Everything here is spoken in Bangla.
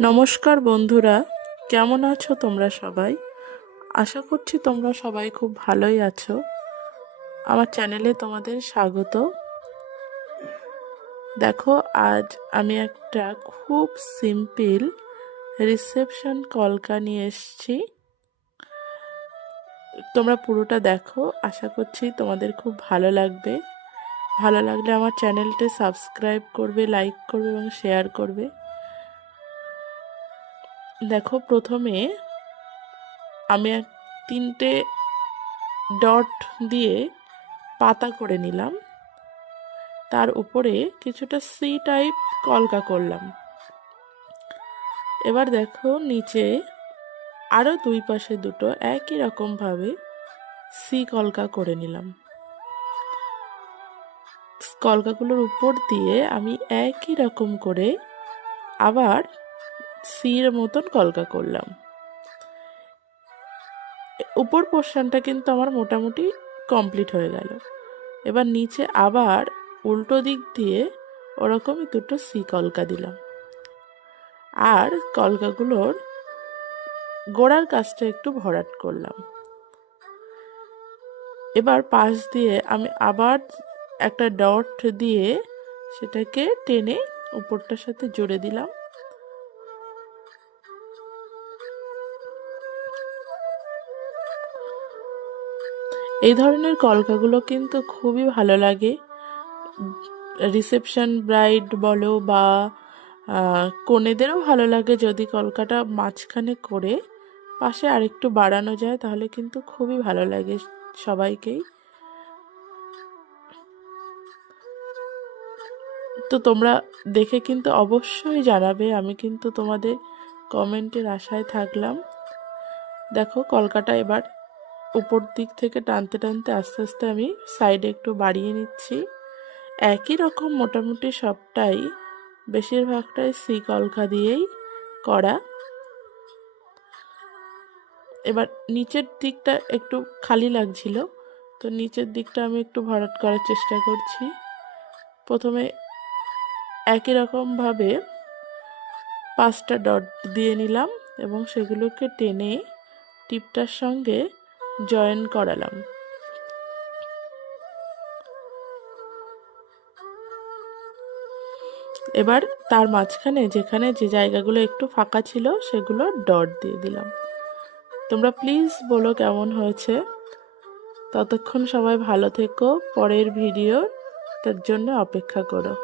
নমস্কার বন্ধুরা, কেমন আছো তোমরা সবাই? আশা করছি তোমরা সবাই খুব ভালোই আছো। আমার চ্যানেলে তোমাদের স্বাগত। দেখো, আজ আমি একটা খুব সিম্পল রিসেপশন কলকা নিয়ে এসেছি। তোমরা পুরোটা দেখো, আশা করছি তোমাদের খুব ভালো লাগবে। ভালো লাগলে আমার চ্যানেলটি সাবস্ক্রাইব করবে, লাইক করবে এবং শেয়ার করবে। দেখো, প্রথমে আমি তিনটে ডট দিয়ে পাতা করে নিলাম, তার উপরে কিছুটা সি টাইপ কলকা করলাম। এবার দেখো, নিচে আরও দুই পাশে দুটো একই রকমভাবে সি কলকা করে নিলাম। কলকাগুলোর উপর দিয়ে আমি একই রকম করে আবার সির মতন কলকা করলাম। উপর পোর্শনটা কিন্তু আমার মোটামুটি কমপ্লিট হয়ে গেল। এবার নিচে আবার উল্টো দিক দিয়ে ওরকমই দুটো সি কলকা দিলাম, আর কলকাগুলোর গোড়ার কাজটা একটু ভরাট করলাম। এবার পাশ দিয়ে আমি আবার একটা ডট দিয়ে সেটাকে টেনে উপরটার সাথে জুড়ে দিলাম। এই ধরনের কলকাগুলো কিন্তু খুবই ভালো লাগে। রিসেপশন ব্রাইড বলো বা কনেদেরও ভালো লাগে যদি কলকাটা মাঝখানে করে পাশে আরেকটু বাড়ানো যায়, তাহলে কিন্তু খুবই ভালো লাগে সবাইকেই। তো তোমরা দেখে কিন্তু অবশ্যই জানাবে, আমি কিন্তু তোমাদের কমেন্টের আশায় থাকলাম। দেখো, কলকাটা এবার উপর দিক থেকে টানতে টানতে আস্তে আস্তে আমি সাইডে একটু বাড়িয়ে নিচ্ছি। একই রকম মোটামুটি সবটাই, বেশিরভাগটাই সি কলকা দিয়েই করা। এবার নিচের দিকটা একটু খালি লাগছিল, তো নিচের দিকটা আমি একটু ভরাট করার চেষ্টা করছি। প্রথমে একই রকমভাবে 5টা ডট দিয়ে নিলাম এবং সেগুলোকে টেনে টিপটার সঙ্গে জয়েন করালাম। এবার তার মাঝখানে যেখানে যে জায়গাগুলো একটু ফাঁকা ছিল সেগুলো ডট দিয়ে দিলাম। তোমরা প্লিজ বলো কেমন হয়েছে। ততক্ষণ সবাই ভালো থেকো, পরের ভিডিও তার জন্য অপেক্ষা করো।